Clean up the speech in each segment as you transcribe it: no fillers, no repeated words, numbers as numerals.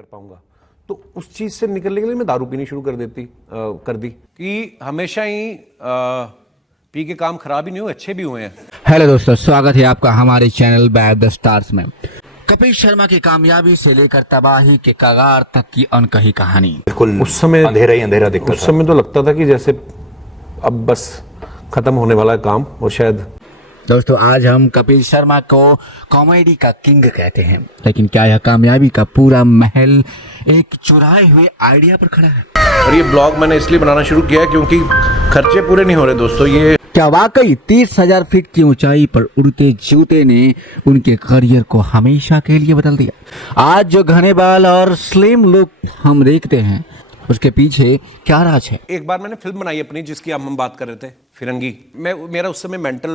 कर पाऊंगा। तो उस चीज से निकलने के लिए मैं दारू पीनी शुरू कर दी कि हमेशा ही पी के काम खराब ही नहीं हुए, अच्छे भी हुए हैं। हेलो दोस्तों, स्वागत है आपका हमारे चैनल बैक द स्टार्स में। कपिल शर्मा की कामयाबी से लेकर तबाही के कगार तक की अनकही कहानी। बिल्कुल उस समय अंधेरा ही अंधेरा दिखता था। उस समय तो लगता था कि जैसे अब बस खत्म होने वाला है काम, और शायद। दोस्तों, आज हम कपिल शर्मा को कॉमेडी का किंग कहते हैं, लेकिन क्या यह कामयाबी का पूरा महल एक चुराए हुए आइडिया पर खड़ा है? और ये ब्लॉग मैंने इसलिए बनाना शुरू किया क्योंकि खर्चे पूरे नहीं हो रहे दोस्तों। ये क्या वाकई 30,000 फीट की ऊंचाई पर उड़ते जूते ने उनके करियर को हमेशा के लिए बदल दिया? आज जो घने बाल और स्लिम लुक हम देखते हैं, उसके पीछे क्या राज है? एक बार मैंने फिल्म बनाई अपनी, जिसकी हम बात कर रहे थे, फिरंगी। मेरा उस समय मेंटल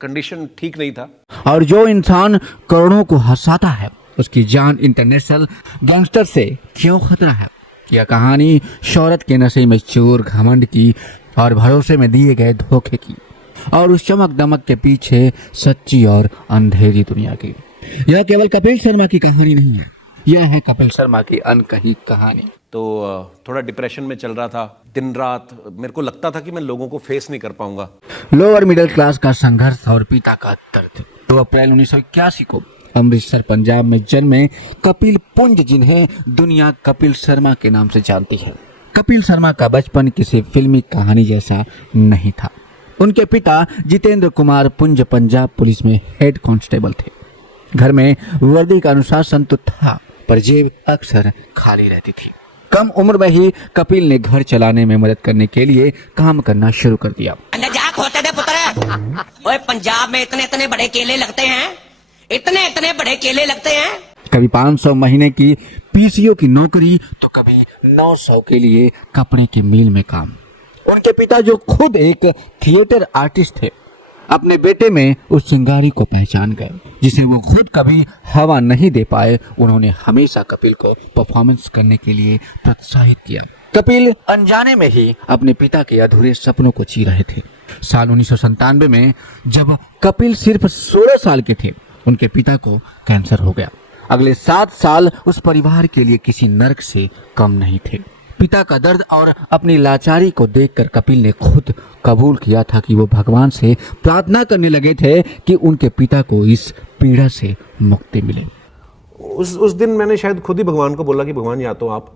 कंडीशन ठीक नहीं था। और जो इंसान करोड़ों को हंसाता है, उसकी जान इंटरनेशनल गैंगस्टर से क्यों खतरा है? यह कहानी शोहरत के नशे में चोर, घमंड की और भरोसे में दिए गए धोखे की, और उस चमक दमक के पीछे सच्ची और अंधेरी दुनिया की। यह केवल कपिल शर्मा की कहानी नहीं है, यह है कपिल शर्मा की अनकही कहानी। तो थोड़ा डिप्रेशन में चल रहा था, दिन रात मेरे को लगता था कि मैं लोगों को फेस नहीं कर पाऊंगा। लोअर मिडिल क्लास का संघर्ष और पिता का दर्द। 2 अप्रैल 1981 को अमृतसर पंजाब में जन्मे कपिल पुंज, जिन्हें दुनिया कपिल शर्मा के नाम से जानती है। कपिल शर्मा का बचपन किसी फिल्मी कहानी जैसा नहीं था। उनके पिता जितेंद्र कुमार पुंज पंजाब पुलिस में हेड कांस्टेबल थे। घर में वर्दी का अनुशासन तो था, पर जेब अक्सर खाली रहती थी। कम उम्र में ही कपिल ने घर चलाने में मदद करने के लिए काम करना शुरू कर दिया। होते थे पुत्र, ओए पंजाब में इतने इतने बड़े केले लगते हैं, इतने इतने बड़े केले लगते हैं। कभी 500 महीने की पीसीओ की नौकरी, तो कभी 900 के लिए कपड़े के मिल में काम। उनके पिता, जो खुद एक थिएटर आर्टिस्ट थे, अपने बेटे में उस चिंगारी को पहचान गए जिसे वो खुद कभी हवा नहीं दे पाए। उन्होंने हमेशा कपिल को परफॉर्मेंस करने के लिए प्रोत्साहित किया। कपिल अनजाने में ही अपने पिता के अधूरे सपनों को जी रहे थे। साल 1997 में जब कपिल सिर्फ 16 साल के थे, उनके पिता को कैंसर हो गया। अगले 7 साल उस परिवार के लिए किसी नर्क से कम नहीं थे। पिता का दर्द और अपनी लाचारी को देखकर कपिल ने खुद कबूल किया था कि वो भगवान से प्रार्थना करने लगे थे कि उनके पिता को इस पीड़ा से मुक्ति मिले। उस दिन मैंने शायद खुद ही भगवान को बोला कि भगवान, या तो आप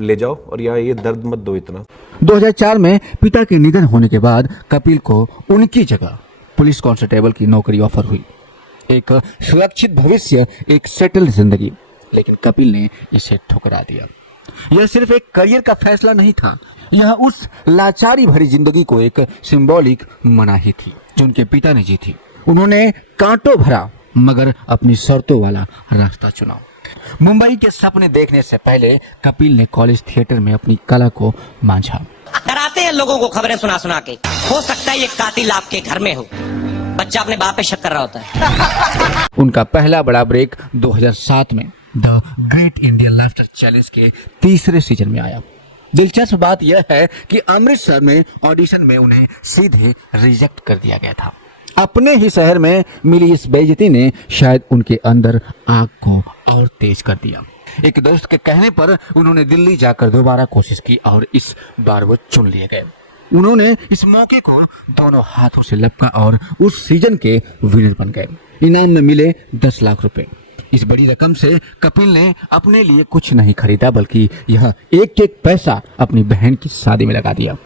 ले जाओ और या ये दर्द मत दो इतना। 2004 में पिता के निधन होने के बाद कपिल को उनकी जगह पुलिस कांस्टेबल की नौकरी ऑफर हुई। एक सुरक्षित भविष्य, एक सेटल्ड जिंदगी। लेकिन कपिल ने इसे ठुकरा दिया। यह सिर्फ एक करियर का फैसला नहीं था, यह उस लाचारी भरी जिंदगी को एक सिंबॉलिक मनाही थी जो उनके पिता ने जी थी। उन्होंने कांटों भरा मगर अपनी शर्तों वाला रास्ता चुना। मुंबई के सपने देखने से पहले कपिल ने कॉलेज थिएटर में अपनी कला को मांझा। डराते हैं लोगों को खबरें सुना सुना के। हो सकता है ये कातिल आपके घर में हो। बच्चा अपने बाप पे शक कर रहा होता है। उनका पहला बड़ा ब्रेक 2007 में the great Indian laughter challenge के 3रे सीजन में आया। दिलचस्प बात यह है कि अमृतसर में ऑडिशन में उन्हें सीधे रिजेक्ट कर दिया गया था। अपने ही शहर में मिली इस बेइज्जती ने शायद उनके अंदर आग को और तेज कर दिया। एक दोस्त के कहने पर उन्होंने दिल्ली जाकर दोबारा कोशिश की और इस बार वो चुन लिए गए। उन्होंने इस मौके को दोनों हाथों से लपका और उस सीजन के विनर बन गए। इनाम में मिले 10 लाख रुपए। इस बड़ी रकम से कपिल ने अपने लिए कुछ नहीं खरीदा, बल्कि यह एक एक पैसा अपनी बहन की शादी में लगा दिया।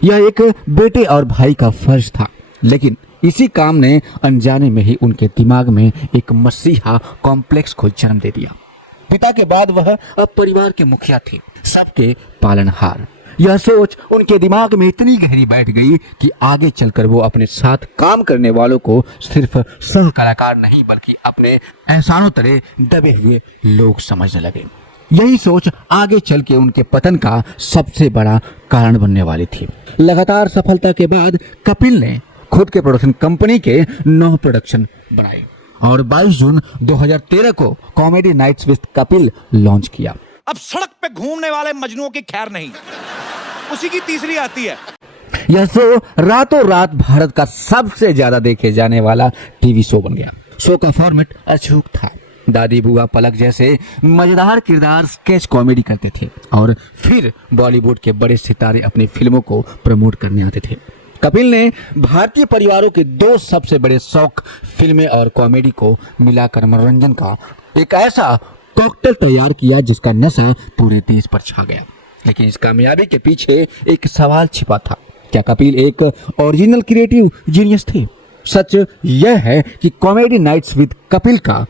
यह एक बेटे और भाई का फर्ज था, लेकिन इसी काम ने अनजाने में ही उनके दिमाग में एक मसीहा कॉम्प्लेक्स को जन्म दे दिया। पिता के बाद वह अब परिवार के मुखिया थे, सबके पालनहार। यह सोच उनके दिमाग में इतनी गहरी बैठ गई कि आगे चलकर वो अपने साथ काम करने वालों को सिर्फ सह कलाकार नहीं, बल्कि अपने एहसानों तले दबे हुए लोग समझने लगे। यही सोच आगे चल के उनके पतन का सबसे बड़ा कारण बनने वाली थी। लगातार सफलता के बाद कपिल ने खुद के प्रोडक्शन कंपनी के 9 प्रोडक्शन बनाए और 22 जून 2013 को comedy nights with Kapil launch किया। अब सड़क पे घूमने वाले मजनुओं की खैर नहीं, उसी की तीसरी आती है। यह शो रातों रात भारत का सबसे ज्यादा देखे जाने वाला टीवी शो बन गया। शो का फॉर्मेट अछूत था। दादी बुआ पलक जैसे मजेदार किरदार स्केच कॉमेडी करते थे और फिर बॉलीवुड के बड़े सितारे अपनी फिल्मों को प्रमोट करने आते थे। कपिल ने भारतीय परिवारों के दो सबसे बड़े शौक फिल्में और कॉमेडी को मिलाकर मनोरंजन का एक ऐसा कॉकटेल तैयार किया जिसका नशा पूरे देश पर छा गया। लेकिन इस कामयाबी के पीछे एक सवाल छिपा था, क्या कपिल एक ओरिजिनल क्रिएटिव जीनियस थे? सच यह है कि कॉमेडी नाइट्स विद कपिल का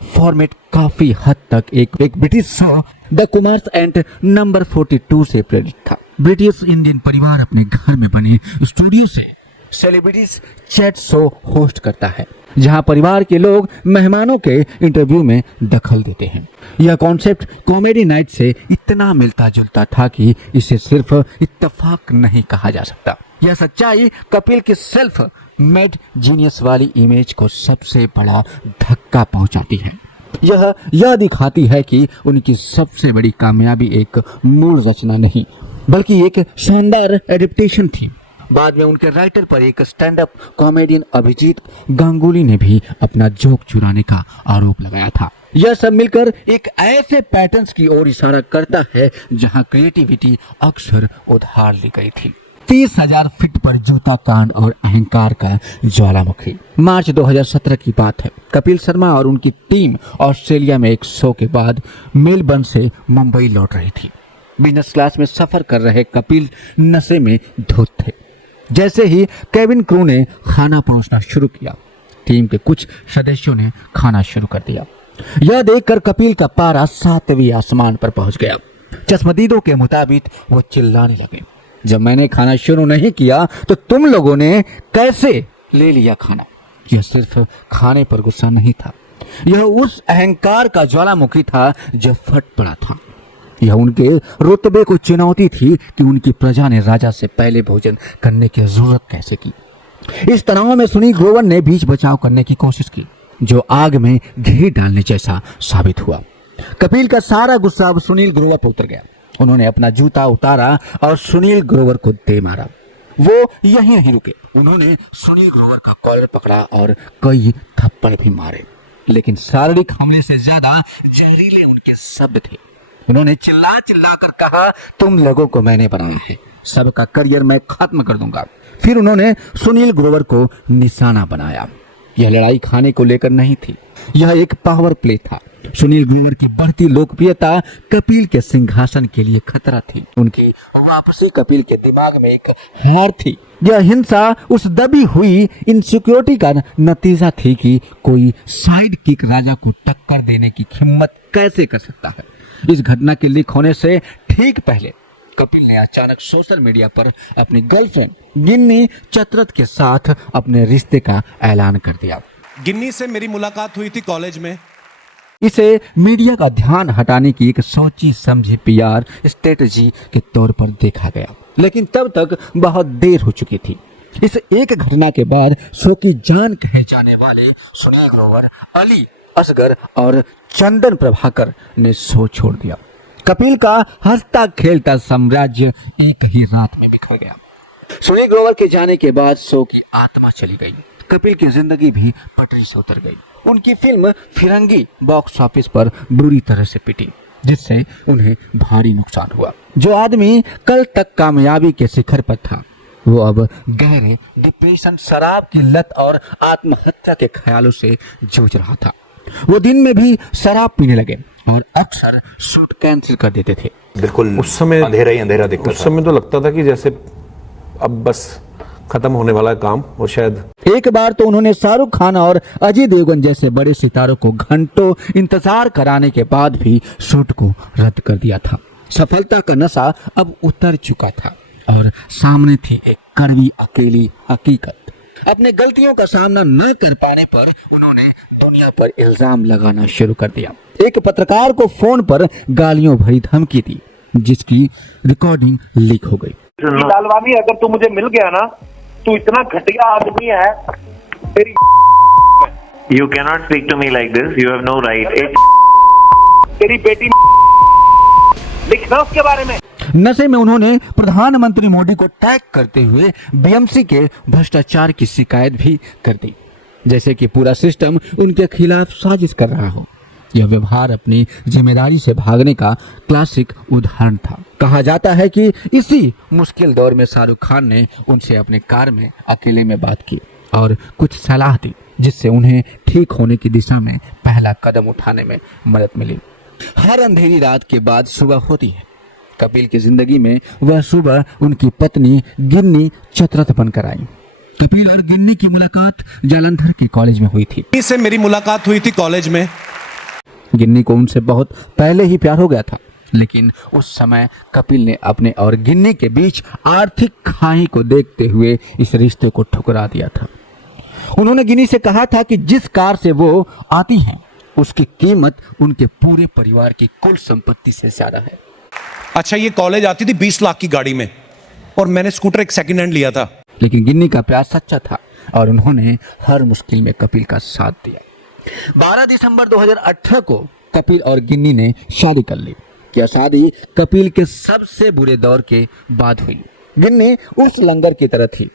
फॉर्मेट काफी हद तक एक British show the Kumars and number 42 से प्रेरित था। ब्रिटिश इंडियन परिवार अपने घर में बने स्टूडियो से सेलिब्रिटीज चैट शो होस्ट करता है, जहां परिवार के लोग मेहमानों के इंटरव्यू में दखल देते हैं। यह कॉन्सेप्ट कॉमेडी नाइट से इतना मिलता जुलता था कि इसे सिर्फ इत्तेफाक नहीं कहा जा सकता। यह सच्चाई कपिल की सेल्फ मेड जीनियस वाली इमेज को सबसे बड़ा धक्का पहुंचाती है। यह दिखाती है कि उनकी सबसे बड़ी कामयाबी एक मूल रचना नहीं बल्कि एक शानदार एडेप्टेशन थी। बाद में उनके राइटर पर एक stand up comedian Abhijeet Ganguly ने भी अपना जोक चुराने का आरोप लगाया था। यह सब मिलकर एक ऐसे पैटर्न्स की ओर इशारा करता है जहां क्रिएटिविटी अक्सर उधार ली गई थी। 30,000 फीट पर जूता कांड और अहंकार का ज्वालामुखी। मार्च 2017 की बात है। कपिल शर्मा और उनकी टीम ऑस्ट्रेलिया में एक शो के बाद मेलबर्न से मुंबई लौट रही थी। बिजनेस क्लास में सफर कर रहे कपिल नशे में धुत थे। जैसे ही केविन क्रू ने खाना परोसना शुरू किया, टीम के कुछ सदस्यों ने खाना शुरू कर दिया। यह देखकर कपिल का पारा 7वें आसमान पर पहुंच गया। चश्मदीदों के मुताबिक वो चिल्लाने लगे, जब मैंने खाना शुरू नहीं किया तो तुम लोगों ने कैसे ले लिया खाना? यह सिर्फ खाने पर गुस्सा नहीं था, यह उस अहंकार का ज्वालामुखी था जो फट पड़ा था। यह उनके रुतबे को चुनौती थी कि उनकी प्रजा ने राजा से पहले भोजन करने की जरूरत कैसे की। इस तनाव में सुनील ग्रोवर ने बीच बचाव करने की कोशिश की, जो आग में घी डालने जैसा साबित हुआ। कपिल का सारा गुस्सा अब सुनील ग्रोवर पर उतर गया। उन्होंने अपना जूता उतारा और सुनील ग्रोवर को दे मारा। वो यहीं नहीं रुके, उन्होंने सुनील ग्रोवर का कॉलर पकड़ा और कई थप्पड़ भी मारे। लेकिन शारीरिक हमले से ज्यादा जहरीले उनके शब्द थे। उन्होंने चिल्ला चिल्ला कर कहा, तुम लोगों को मैंने बनाया है, सबका करियर मैं खत्म कर दूंगा। फिर उन्होंने सुनील ग्रोवर को निशाना बनाया। यह लड़ाई खाने को लेकर नहीं थी, यह एक पावर प्ले था। सुनील ग्रोवर की बढ़ती लोकप्रियता कपिल के सिंहासन के लिए खतरा थी। उनकी वापसी कपिल के दिमाग में एक हार थी। यह हिंसा उस दबी हुई इनसिक्योरिटी का नतीजा थी कि कोई साइड किक राजा को टक्कर देने की हिम्मत कैसे कर सकता है। इस घटना के लीक होने से ठीक पहले कपिल ने अचानक सोशल मीडिया पर अपनी गर्लफ्रेंड गिन्नी चतरथ के साथ अपने रिश्ते का ऐलान कर दिया। गिन्नी से मेरी मुलाकात हुई थी कॉलेज में। इसे मीडिया का ध्यान हटाने की एक सोची समझी पीआर स्ट्रेटजी के तौर पर देखा गया, लेकिन तब तक बहुत देर हो चुकी थी। इस एक घटना के बाद शो की जान कहे जाने वाले सुनील ग्रोवर, अली असगर और चंदन प्रभाकर ने शो छोड़ दिया। कपिल का हंसता खेलता साम्राज्य एक ही रात में बिखर गया। सुनील ग्रोवर के जाने के बाद शो की आत्मा चली गई। कपिल की जिंदगी भी पटरी से उतर गई। उनकी फिल्म फिरंगी बॉक्स ऑफिस पर बुरी तरह से पिटी, जिससे उन्हें भारी नुकसान हुआ। जो आदमी कल तक कामयाबी के शिखर पर था, वो अब गहरे डिप्रेशन, शराब की लत और आत्महत्या के ख्यालों से जूझ रहा था। वो दिन में भी शराब पीने लगे और अक्सर शूट कैंसिल कर देते थे। बिल्कुल उस समय अंधेरा ही अंधेरा दिखता उस समय तो लगता था कि जैसे अब बस खत्म होने वाला है काम। और शायद एक बार तो उन्होंने शाहरुख खान और अजय देवगन जैसे बड़े सितारों को घंटों इंतजार कराने के बाद भी शूट को रद्द कर दिया था। सफलता का नशा अब उतर चुका था और सामने थी एक कड़वी अकेली हकीकत। अपने गलतियों का सामना न कर पाने पर उन्होंने दुनिया पर इल्जाम लगाना शुरू कर दिया। एक पत्रकार को फोन पर गालियों भरी धमकी दी, जिसकी रिकॉर्डिंग लीक हो गई। लालवानी, अगर तू मुझे मिल गया ना, तू इतना घटिया आदमी है तेरी। You cannot speak to me like this. You have no right. तेरी बेटी लिखना उसके बारे में। नशे में उन्होंने प्रधानमंत्री मोदी को टैग करते हुए बीएमसी के भ्रष्टाचार की शिकायत भी कर दी, जैसे कि पूरा सिस्टम उनके खिलाफ साजिश कर रहा हो। यह व्यवहार अपनी जिम्मेदारी से भागने का क्लासिक उदाहरण था। कहा जाता है कि इसी मुश्किल दौर में शाहरुख खान ने उनसे अपने कार में अकेले में बात की और कुछ सलाह दी, जिससे उन्हें ठीक होने की दिशा में पहला कदम उठाने में मदद मिली। हर अंधेरी रात के बाद सुबह होती है। कपिल की जिंदगी में वह सुबह उनकी पत्नी गिन्नी चतरथ बनकर आई। कपिल और गिन्नी की मुलाकात जालंधर के कॉलेज में हुई थी। से मेरी मुलाकात हुई थी कॉलेज में। गिन्नी को उनसे बहुत पहले ही प्यार हो गया था, लेकिन उस समय कपिल ने अपने और गिन्नी के बीच आर्थिक खाई को देखते हुए इस रिश्ते को ठुकरा दिया था। उन्होंने गिन्नी से कहा था कि जिस कार से वो आती हैं, उसकी कीमत उनके पूरे परिवार की कुल संपत्ति से ज्यादा है। अच्छा, ये कॉलेज आती थी 20 लाख की गाड़ी में और मैंने स्कूटर एक सेकंड हैंड लिया था। लेकिन गिन्नी का प्यार सच्चा था और उन्होंने हर मुश्किल में कपिल का साथ दिया। 12 दिसंबर 2018 को कपिल और गिन्नी ने शादी कर ली। यह शादी कपिल के सबसे बुरे दौर के बाद हुई। गिन्नी उस लंगर की तरह थी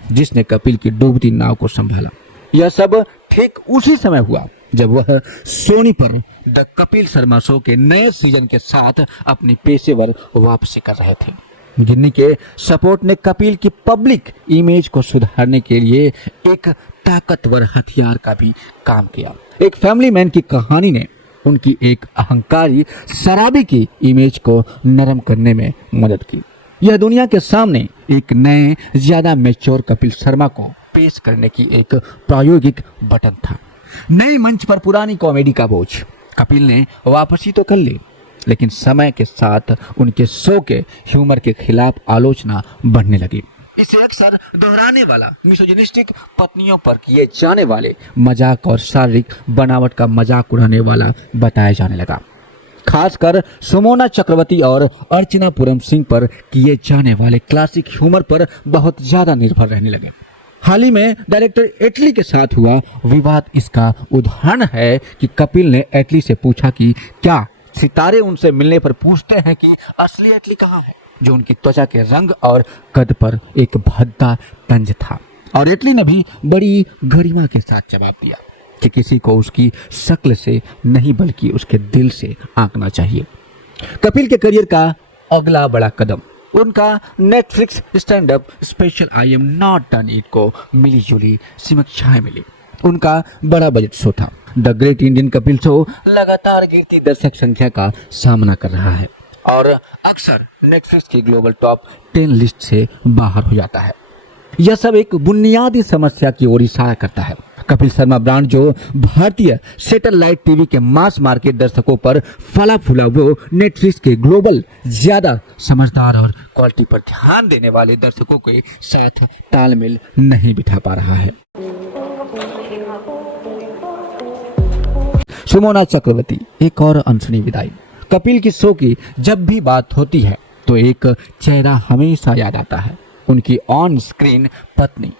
जिसने कपिल की डूबती नाव को संभाला। यह सब ठीक उसी समय हुआ जब वह सोनी पर द कपिल शर्मा शो के नए सीजन के साथ अपनी पेशेवर वापसी कर रहे थे। गिन्नी के सपोर्ट ने कपिल की पब्लिक इमेज को सुधारने के लिए एक ताकतवर हथियार का भी काम किया। एक फैमिली मैन की कहानी ने उनकी एक अहंकारी शराबी की इमेज को नरम करने में मदद की। यह दुनिया के सामने एक नए ज्यादा मैच्योर कपिल शर्मा को पेश करने की एक प्रायोगिक बटन था। नए मंच पर पुरानी कॉमेडी का बोझ कपिल ने वापसी तो कर ली, लेकिन समय के साथ उनके शो के ह्यूमर के खिलाफ आलोचना बढ़ने लगी। इसे अक्सर दोहराने वाला, मिसोजिनिस्टिक पत्नियों पर किए जाने वाले मजाक और शारीरिक बनावट का मजाक उड़ाने वाला बताया जाने लगा। खासकर सुमोना चक्रवर्ती और अर्चना पूरम सिंह पर किए जाने वाले क्लासिक ह्यूमर पर बहुत ज्यादा निर्भर रहने लगे। हाल ही में डायरेक्टर एटली के साथ हुआ विवाद इसका उदाहरण है कि कपिल ने एटली से पूछा कि क्या सितारे उनसे मिलने पर पूछते हैं कि असली एटली कहाँ है, जो उनकी त्वचा के रंग और कद पर एक भद्दा तंज था। और एटली ने भी बड़ी गरिमा के साथ जवाब दिया कि किसी को उसकी शक्ल से नहीं बल्कि उसके दिल से आंकना चाहिए। कपिल के करियर का अगला बड़ा कदम उनका Netflix stand up special I am not done it को मिली जुली समीक्षाएं मिली। उनका बड़ा बजट शो था। The great Indian Kapil show लगातार गिरती दर्शक संख्या का सामना कर रहा है और अक्सर नेटफ्लिक्स की ग्लोबल टॉप 10 लिस्ट से बाहर हो जाता है। यह सब एक बुनियादी समस्या की ओर इशारा करता है। कपिल शर्मा ब्रांड जो भारतीय सैटेलाइट टीवी के मास मार्केट दर्शकों पर फला फूला, वो नेटफ्लिक्स के ग्लोबल ज्यादा समझदार और क्वालिटी पर ध्यान देने वाले दर्शकों के साथ तालमेल नहीं बिठा पा रहा है। सुमोना चक्रवर्ती एक और अनसुनी विदाई। कपिल की शो की जब भी बात होती है तो एक चेहरा हमेशा याद आता है, उनकी ऑन स्क्रीन पत्नी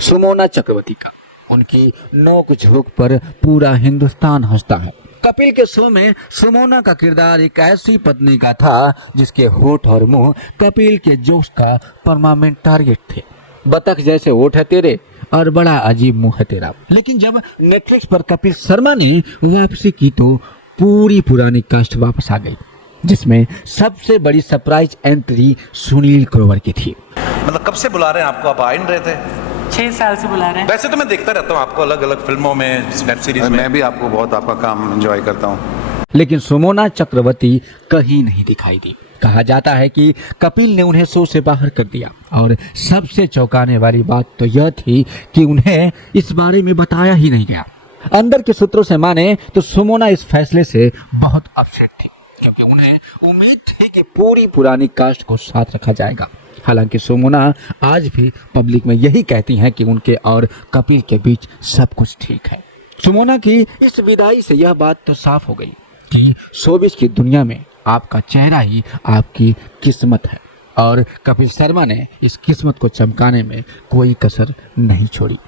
सुमोना चक्रवर्ती का। उनकी नोक झोंक पर पूरा हिंदुस्तान हंसता है। कपिल के शो में सुमोना का किरदार एक ऐसी पत्नी का था जिसके होठ और मुंह कपिल के जोक्स का परमानेंट टारगेट थे। बतख जैसे होठ है तेरे और बड़ा अजीब मुंह है तेरा। लेकिन जब नेटफ्लिक्स पर कपिल शर्मा ने वापसी की तो पूरी पुरानी कास्ट वापस आ गई, जिसमें सबसे बड़ी सरप्राइज एंट्री सुनील ग्रोवर की थी। मतलब कब से बुला रहे हैं आपको? आप आ ही नहीं रहे थे। 6 साल से बुला रहे हैं। वैसे तो मैं देखता रहता हूँ आपको अलग अलग फिल्मों में, वेब सीरीज में। मैं भी आपको बहुत आपका काम एंजॉय करता हूँ। लेकिन सुमोना चक्रवर्ती कहीं नहीं दिखाई दी। कहा जाता है कि कपिल ने उन्हें शो से बाहर कर दिया और सबसे चौंकाने वाली बात तो यह थी कि उन्हें इस बारे में बताया ही नहीं गया। अंदर के सूत्रों से माने तो सुमोना इस फैसले से बहुत अपसेट थी, क्योंकि उन्हें उम्मीद थी कि पूरी पुरानी कास्ट को साथ रखा जाएगा। हालांकि सुमोना आज भी पब्लिक में यही कहती हैं कि उनके और कपिल के बीच सब कुछ ठीक है। सुमोना की इस विदाई से यह बात तो साफ हो गई कि शोबिज की दुनिया में आपका चेहरा ही आपकी किस्मत है, और कपिल शर्मा ने इस किस्मत को चमकाने में कोई कसर नहीं छोड़ी।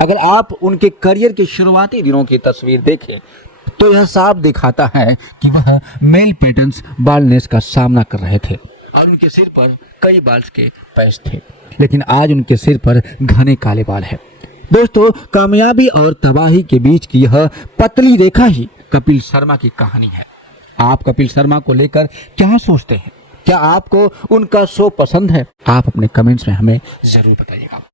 अगर आप उनके करियर के शुरुआती दिनों की तस्वीर देखें तो यह साफ दिखाता है कि वह मेल पैटर्न्स बाल्डनेस का सामना कर रहे थे और उनके सिर पर कई बाल के पैच थे, लेकिन आज उनके सिर पर घने काले बाल हैं। दोस्तों, कामयाबी और तबाही के बीच की यह पतली रेखा ही कपिल शर्मा की कहानी है। आप कपिल शर्मा को लेकर क्या सोचते हैं? क्या आपको उनका शो पसंद है? आप अपने कमेंट्स में हमें जरूर बताइएगा।